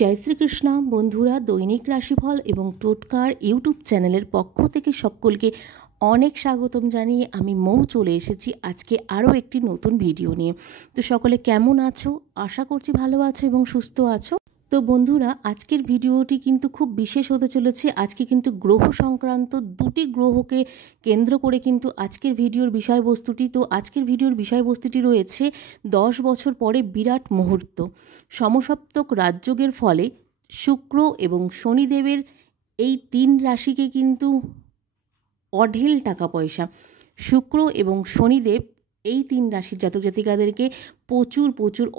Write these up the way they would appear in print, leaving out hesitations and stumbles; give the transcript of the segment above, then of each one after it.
জয় শ্রীকৃষ্ণ বন্ধুরা, দৈনিক রাশিফল এবং টোটকার ইউটিউব চ্যানেলের পক্ষ থেকে সকলকে অনেক স্বাগতম জানিয়ে আমি মৌ চলে এসেছি আজকে আরও একটি নতুন ভিডিও নিয়ে। তো সকলে কেমন আছো? আশা করছি ভালো আছো এবং সুস্থ আছো। তো বন্ধুরা, আজকের ভিডিওটি কিন্তু খুব বিশেষ হতে চলেছে। আজকে কিন্তু গ্রহ সংক্রান্ত দুটি গ্রহকে কেন্দ্র করে কিন্তু আজকের ভিডিওর বিষয়বস্তুটি। তো আজকের ভিডিওর বিষয়বস্তুটি রয়েছে 10 বছর পরে বিরাট মুহূর্ত, সমসপ্তক রাজযোগের ফলে শুক্র এবং শনিদেবের এই তিন রাশিকে কিন্তু অঢেল টাকা পয়সা, শুক্র এবং শনিদেব এই তিন রাশির জাতক জাতিকাদেরকে প্রচুর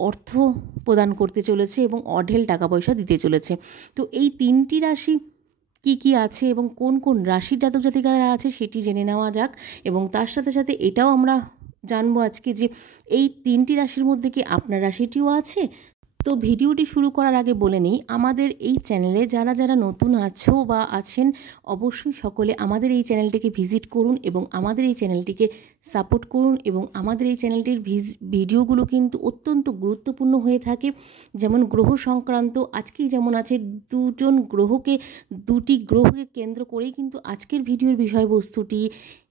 অর্থ প্রদান করতে চলেছে এবং অঢেল টাকা পয়সা দিতে চলেছে। তো এই তিনটি রাশি কি আছে এবং কোন কোন রাশির জাতক জাতিকারা আছে সেটি জেনে নেওয়া যাক। এবং তার সাথে সাথে এটাও আমরা জানবো আজকে যে এই তিনটি রাশির মধ্যে কি আপনার রাশিটিও আছে। তো ভিডিওটি শুরু করার আগে বলে নিই, আমাদের এই চ্যানেলে যারা যারা নতুন আছো বা আছেন অবশ্যই সকলে আমাদের এই চ্যানেলটিকে ভিজিট করুন এবং আমাদের এই চ্যানেলটিকে সাপোর্ট করুন। এবং আমাদের এই চ্যানেলটির ভিডিওগুলো কিন্তু অত্যন্ত গুরুত্বপূর্ণ হয়ে থাকে। যেমন গ্রহ সংক্রান্ত আজকেই যেমন আছে দুটি গ্রহকে কেন্দ্র করেই কিন্তু আজকের ভিডিওর বিষয়বস্তুটি,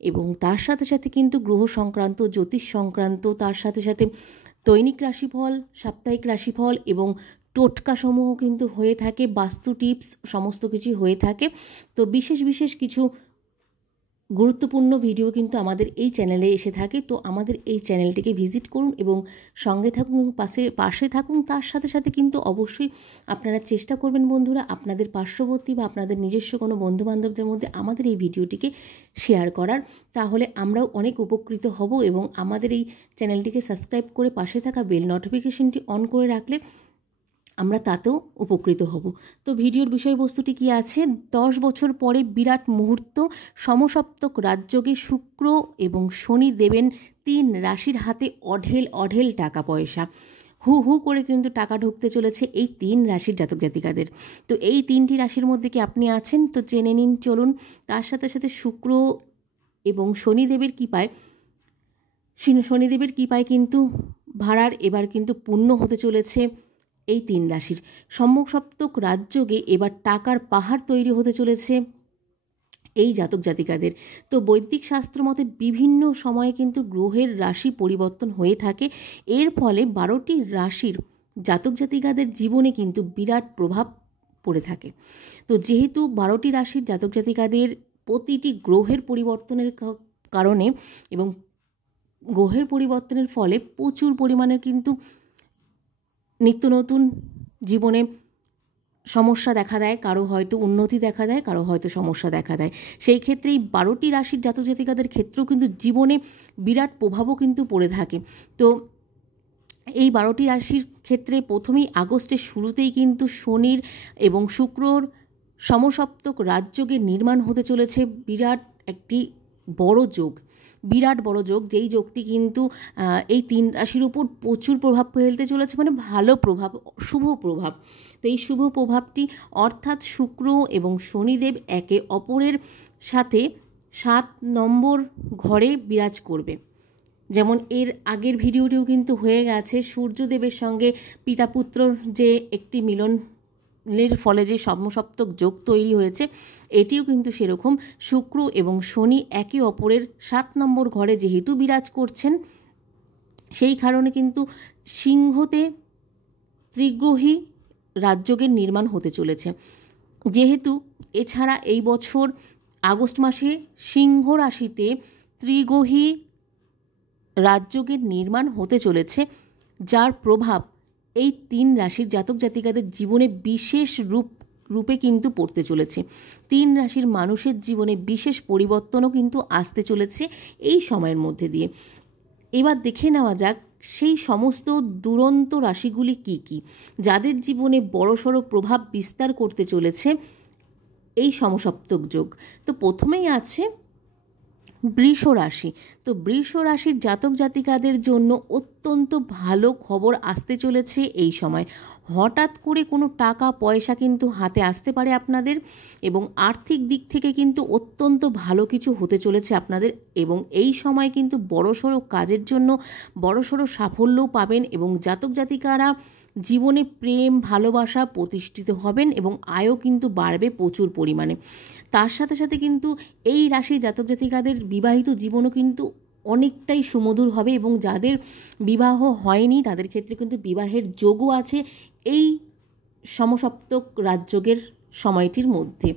এবং তার সাথে সাথে কিন্তু গ্রহ সংক্রান্ত, জ্যোতিষ সংক্রান্ত, তার সাথে সাথে দৈনিক রাশিফল, সাপ্তাহিক রাশিফল এবং টোটকা সমূহ কিন্তু হয়ে থাকে, বাস্তু টিপস সমস্ত কিছুই হয়ে থাকে। তো বিশেষ কিছু গুরুত্বপূর্ণ ভিডিও কিন্তু আমাদের এই চ্যানেলে এসে থাকে। তো আমাদের এই চ্যানেলটিকে ভিজিট করুন এবং সঙ্গে থাকুন এবং পাশে থাকুন। তার সাথে সাথে কিন্তু অবশ্যই আপনারা চেষ্টা করবেন বন্ধুরা, আপনাদের পার্শ্ববর্তী বা আপনাদের নিজস্ব কোনো বন্ধুবান্ধবদের মধ্যে আমাদের এই ভিডিওটিকে শেয়ার করার। তাহলে আমরাও অনেক উপকৃত হব এবং আমাদের এই চ্যানেলটিকে সাবস্ক্রাইব করে পাশে থাকা বেল নোটিফিকেশনটি অন করে রাখলে আমরা তাতেও উপকৃত হব। তো ভিডিওর বিষয়বস্তুটি কি আছে? 10 বছর পরে বিরাট মুহূর্ত, সমসপ্তক রাজযোগে শুক্র এবং শনি দেবেন তিন রাশির হাতে অঢেল টাকা পয়সা। হু করে কিন্তু টাকা ঢুকতে চলেছে এই তিন রাশির জাতক জাতিকাদের। তো এই তিনটি রাশির মধ্যে কি আপনি আছেন? তো জেনে নিন চলুন। তার সাথে সাথে শুক্র এবং শনিদেবের কৃপায় কিন্তু ভাড়ার এবার কিন্তু পূর্ণ হতে চলেছে এই তিন রাশির। সমসপ্তক রাজযোগে এবার টাকার পাহাড় তৈরি হতে চলেছে এই জাতক জাতিকাদের। তো বৈদিক শাস্ত্র মতে বিভিন্ন সময়ে কিন্তু গ্রহের রাশি পরিবর্তন হয়ে থাকে। এর ফলে 12টি রাশির জাতক জাতিকাদের জীবনে কিন্তু বিরাট প্রভাব পড়ে থাকে। তো যেহেতু 12টি রাশির জাতক জাতিকাদের প্রতিটি গ্রহের পরিবর্তনের কারণে এবং গ্রহের পরিবর্তনের ফলে প্রচুর পরিমাণে কিন্তু নিত্য নতুন জীবনে সমস্যা দেখা দেয়, কারো হয়তো উন্নতি দেখা দেয়, কারো হয়তো সমস্যা দেখা দেয়। সেই ক্ষেত্রেই 12টি রাশির জাতক জাতিকাদের ক্ষেত্রেও কিন্তু জীবনে বিরাট প্রভাবও কিন্তু পড়ে থাকে। তো এই 12টি রাশির ক্ষেত্রে প্রথমেই আগস্টের শুরুতেই কিন্তু শনির এবং শুক্রর সমসপ্তক রাজযোগের নির্মাণ হতে চলেছে বিরাট বড় যোগ, যেই যোগটি কিন্তু এই তিন রাশির উপর প্রচুর প্রভাব ফেলতে চলেছে, মানে ভালো প্রভাব, শুভ প্রভাব। তো এই শুভ প্রভাবটি অর্থাৎ শুক্র এবং শনিদেব একে অপরের সাথে 7 নম্বর ঘরে বিরাজ করবে। যেমন এর আগের ভিডিওটিও কিন্তু হয়ে গেছে, সূর্যদেবের সঙ্গে পিতা পুত্রর যে একটি মিলনের ফলে যে সমসপ্তক যোগ তৈরি হয়েছে, এটিও কিন্তু সেরকম। শুক্র এবং শনি একে অপরের 7 নম্বর ঘরে যেহেতু বিরাজ করছেন, সেই কারণে কিন্তু সিংহতে ত্রিগ্রহী রাজযোগের নির্মাণ হতে চলেছে। যেহেতু এছাড়া এই বছর আগস্ট মাসে সিংহ রাশিতে ত্রিগ্রহী রাজযোগের নির্মাণ হতে চলেছে, যার প্রভাব এই তিন রাশির জাতক জাতিকাদের জীবনে বিশেষ রূপে কিন্তু পড়তে চলেছে। তিন রাশির মানুষের জীবনে বিশেষ পরিবর্তনও কিন্তু আসতে চলেছে এই সময়ের মধ্যে দিয়ে। এবার দেখে নেওয়া যাক সেই সমস্ত দুরন্ত রাশিগুলি কি যাদের জীবনে বড়সড় প্রভাব বিস্তার করতে চলেছে এই সমসপ্তক যোগ। তো প্রথমেই আছে বৃষ রাশি। তো বৃষ রাশির জাতক জাতিকাদের জন্য অত্যন্ত ভালো খবর আসতে চলেছে এই সময়। হঠাৎ করে কোনো টাকা পয়সা কিন্তু হাতে আসতে পারে আপনাদের, এবং আর্থিক দিক থেকে কিন্তু অত্যন্ত ভালো কিছু হতে চলেছে আপনাদের। এবং এই সময় কিন্তু বড়সড় কাজের জন্য বড়সড় সাফল্যও পাবেন, এবং জাতক জাতিকারা জীবনে প্রেম ভালোবাসা প্রতিষ্ঠিত হবেন এবং আয়ও কিন্তু বাড়বে প্রচুর পরিমাণে। তার সাথে সাথে কিন্তু এই রাশির জাতক জাতিকাদের বিবাহিত জীবনও কিন্তু অনেকটাই সুমধুর হবে এবং যাদের বিবাহ হয়নি তাদের ক্ষেত্রে কিন্তু বিবাহের যোগও আছে এই সমসপ্তক রাজযোগের সময়টির মধ্যে।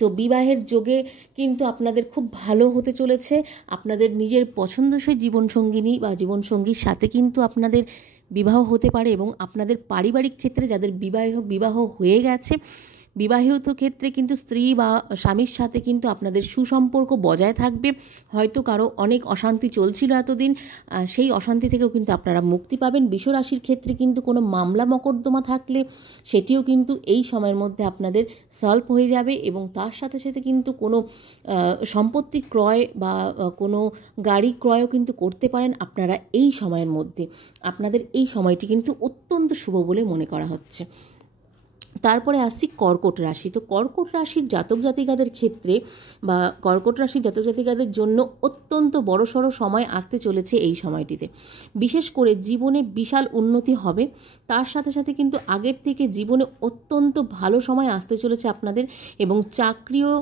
তো বিবাহের যোগে কিন্তু আপনাদের খুব ভালো হতে চলেছে। আপনাদের নিজের পছন্দসই জীবনসঙ্গিনী বা জীবনসঙ্গীর সাথে কিন্তু আপনাদের বিবাহ হতে পারে এবং আপনাদের পারিবারিক ক্ষেত্রে যাদের বিবাহ হয়ে গেছে, বিবাহিত ক্ষেত্রে কিন্তু স্ত্রী বা স্বামীর সাথে কিন্তু আপনাদের সুসম্পর্ক বজায় থাকবে। হয়তো কারো অনেক অশান্তি চলছিল এতদিন, সেই অশান্তি থেকেও কিন্তু আপনারা মুক্তি পাবেন। বৃষ রাশির ক্ষেত্রে কিন্তু কোনো মামলা মকদ্দমা থাকলে সেটিও কিন্তু এই সময়ের মধ্যে আপনাদের সলভ হয়ে যাবে এবং তার সাথে সাথে কিন্তু কোনো সম্পত্তি ক্রয় বা কোনো গাড়ি ক্রয়ও কিন্তু করতে পারেন আপনারা এই সময়ের মধ্যে। আপনাদের এই সময়টি কিন্তু অত্যন্ত শুভ বলে মনে করা হচ্ছে। তারপরে আসছি কর্কট রাশি। তো কর্কট রাশির জাতক জাতিকাদের ক্ষেত্রে বা কর্কট রাশির জাতক জাতিকাদের জন্য অত্যন্ত বড়সড় সময় আসতে চলেছে এই সময়টিতে। বিশেষ করে জীবনে বিশাল উন্নতি হবে, তার সাথে সাথে কিন্তু আগের থেকে জীবনে অত্যন্ত ভালো সময় আসতে চলেছে আপনাদের এবং চাকরি ও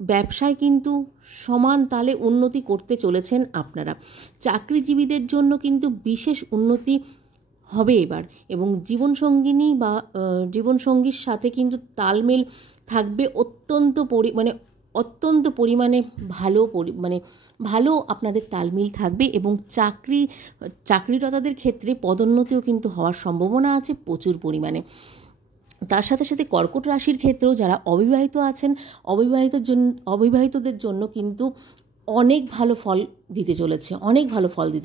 ব্যবসায় কিন্তু সমান তালে উন্নতি করতে চলেছেন আপনারা। চাকরিজীবীদের জন্য কিন্তু বিশেষ উন্নতি হবে এবার এবং জীবনসঙ্গিনী বা জীবনসঙ্গীর সাথে কিন্তু তালমেল থাকবে অত্যন্ত পরিমাণে ভালো আপনাদের তালমিল থাকবে এবং চাকরিরতদের ক্ষেত্রে পদোন্নতিও কিন্তু হওয়ার সম্ভাবনা আছে প্রচুর পরিমাণে। তার সাথে সাথে কর্কট রাশির ক্ষেত্রেও যারা অবিবাহিত আছেন, অবিবাহিতদের জন্য কিন্তু অনেক ভালো ফল দিতে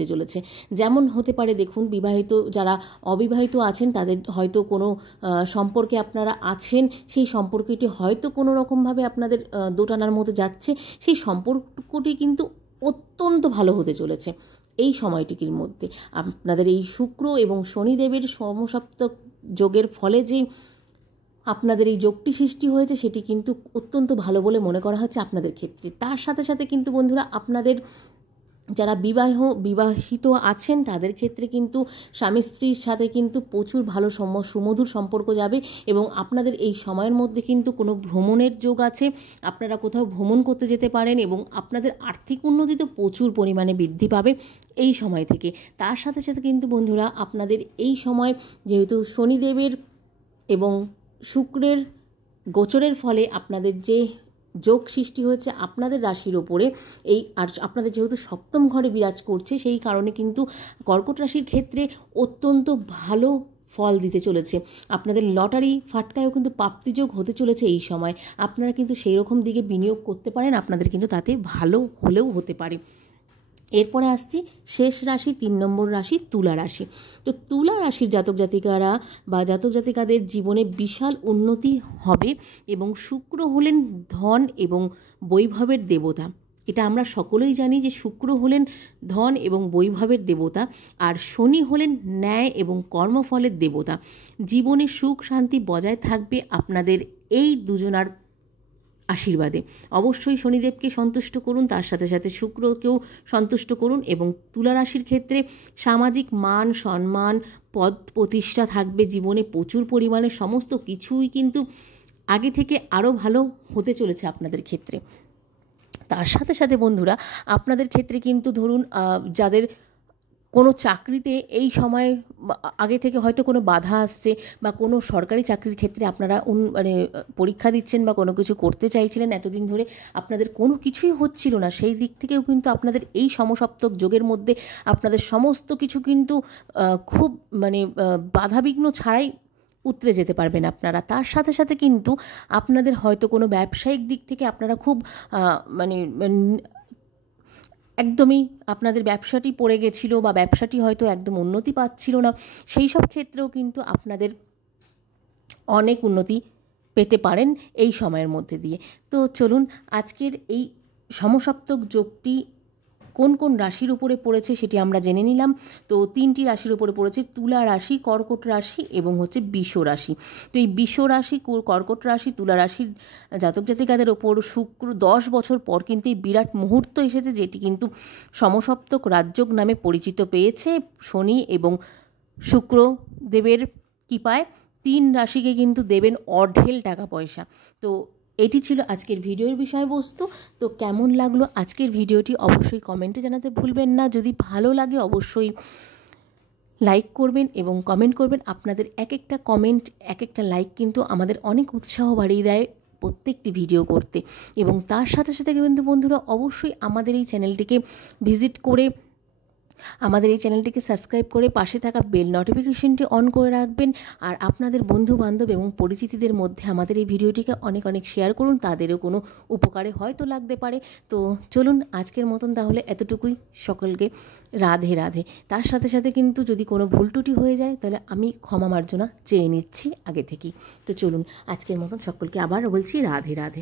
চলেছে। যেমন হতে পারে, দেখুন, যারা অবিবাহিত আছেন তাদের হয়তো কোনো সম্পর্কে আপনারা আছেন, সেই সম্পর্কটি হয়তো কোনো রকমভাবে আপনাদের দোটানার মধ্যে যাচ্ছে, সেই সম্পর্কটি কিন্তু অত্যন্ত ভালো হতে চলেছে এই সময়টির মধ্যে। আপনাদের এই শুক্র এবং শনিদেবের সমসপ্তক যোগের ফলে যে আপনাদের এই যোগটি সৃষ্টি হয়েছে সেটি কিন্তু অত্যন্ত ভালো বলে মনে করা হচ্ছে আপনাদের ক্ষেত্রে। তার সাথে সাথে কিন্তু বন্ধুরা, আপনাদের যারা বিবাহিত আছেন তাদের ক্ষেত্রে কিন্তু স্বামী স্ত্রীর সাথে কিন্তু প্রচুর ভালো সুমধুর সম্পর্ক যাবে এবং আপনাদের এই সময়ের মধ্যে কিন্তু কোনো ভ্রমণের যোগ আছে, আপনারা কোথাও ভ্রমণ করতে যেতে পারেন এবং আপনাদের আর্থিক উন্নতি তো প্রচুর পরিমাণে বৃদ্ধি পাবে এই সময় থেকে। তার সাথে সাথে কিন্তু বন্ধুরা, আপনাদের এই সময় যেহেতু শনিদেবের এবং শুক্রের গোচরের ফলে আপনাদের যে যোগ সৃষ্টি হয়েছে আপনাদের রাশির ওপরে, আর আপনাদের যেহেতু সপ্তম ঘরে বিরাজ করছে, সেই কারণে কিন্তু কর্কট রাশির ক্ষেত্রে অত্যন্ত ভালো ফল দিতে চলেছে। আপনাদের লটারি ফাটকায়ও কিন্তু প্রাপ্তিযোগ হতে চলেছে এই সময়। আপনারা কিন্তু সেই রকম দিকে বিনিয়োগ করতে পারেন, আপনাদের কিন্তু তাতে ভালো হলেও হতে পারে। এরপরে আসছি শেষ রাশি, 3 নম্বর রাশি তুলা রাশি। তো তুলা রাশির জাতক জাতিকারা বা জাতক জাতিকাদের জীবনে বিশাল উন্নতি হবে এবং শুক্র হলেন ধন এবং বৈভবের দেবতা। এটা আমরা সকলেই জানি যে শুক্র হলেন ধন এবং বৈভবের দেবতা, আর শনি হলেন ন্যায় এবং কর্মফলের দেবতা। জীবনে সুখ শান্তি বজায় থাকবে আপনাদের এই দুজনার আশীর্বাদে। অবশ্যই শনিদেবকে সন্তুষ্ট করুন, তার সাথে সাথে শুক্রকেও সন্তুষ্ট করুন এবং তুলা রাশির ক্ষেত্রে সামাজিক মান সম্মান পদ প্রতিষ্ঠা থাকবে জীবনে প্রচুর পরিমাণে। সমস্ত কিছুই কিন্তু আগে থেকে আরও ভালো হতে চলেছে আপনাদের ক্ষেত্রে। তার সাথে সাথে বন্ধুরা, আপনাদের ক্ষেত্রে কিন্তু ধরুন যাদের কোনো চাকরিতে এই সময় আগে থেকে হয়তো কোনো বাধা আসছে বা কোনো সরকারি চাকরির ক্ষেত্রে আপনারা পরীক্ষা দিচ্ছেন বা কোনো কিছু করতে চাইছিলেন, এতদিন ধরে আপনাদের কোনো কিছুই হচ্ছিল না, সেই দিক থেকেও কিন্তু আপনাদের এই সমসপ্তক যোগের মধ্যে আপনাদের সমস্ত কিছু কিন্তু খুব বাধাবিঘ্ন ছাড়াই উতরে যেতে পারবেন আপনারা। তার সাথে সাথে কিন্তু আপনাদের হয়তো কোনো ব্যবসায়িক দিক থেকে আপনারা খুব একদমই আপনাদের ব্যবসাটি পড়ে গেছিলো বা ব্যবসাটি হয়তো একদম উন্নতি পাচ্ছিল না, সেই সব ক্ষেত্রেও কিন্তু আপনাদের অনেক উন্নতি পেতে পারেন এই সময়ের মধ্যে দিয়ে। তো চলুন আজকের এই সমসপ্তক যোগটি কোন কোন রাশির উপরে পড়েছে সেটি আমরা জেনে নিলাম। তো 3টি রাশির উপরে পড়েছে, তুলা রাশি, কর্কট রাশি এবং বৃষ রাশি। তো এই বৃষ রাশি, কর্কট রাশি, তুলা রাশির জাতক জাতিকাদের ওপর শুক্র 10 বছর পর কিন্তু এই বিরাট মুহূর্ত এসেছে, যেটি কিন্তু সমসপ্তক রাজযোগ নামে পরিচিত পেয়েছে। শনি এবং শুক্রদেবের কৃপায় 3 রাশিকে কিন্তু দেবেন অঢেল টাকা পয়সা। তো এটি ছিল আজকের ভিডিওর বিষয়বস্তু। তো কেমন লাগলো আজকের ভিডিওটি অবশ্যই কমেন্টে জানাতে ভুলবেন না। যদি ভালো লাগে অবশ্যই লাইক করবেন এবং কমেন্ট করবেন। আপনাদের এক একটা কমেন্ট, এক একটা লাইক কিন্তু আমাদের অনেক উৎসাহ বাড়িয়ে দেয় প্রত্যেকটি ভিডিও করতে। এবং তার সাথে সাথে কিন্তু বন্ধুরা অবশ্যই আমাদের এই চ্যানেলটিকে ভিজিট করে, আমাদের এই চ্যানেলটিকে সাবস্ক্রাইব করে পাশে থাকা বেল নোটিফিকেশনটি অন করে রাখবেন। আর আপনাদের বন্ধুবান্ধব এবং পরিচিতিদের মধ্যে আমাদের এই ভিডিওটিকে অনেক অনেক শেয়ার করুন, তাদেরও কোনো উপকারে হয়তো লাগতে পারে। তো চলুন আজকের মতন তাহলে এতটুকুই। সকলকে রাধে রাধে। তার সাথে সাথে কিন্তু যদি কোনো ভুল ত্রুটি হয়ে যায় তাহলে আমি ক্ষমা মার্জনা চেয়ে নিচ্ছি আগে থেকেই। তো চলুন আজকের মতন সকলকে আবার বলছি রাধে রাধে।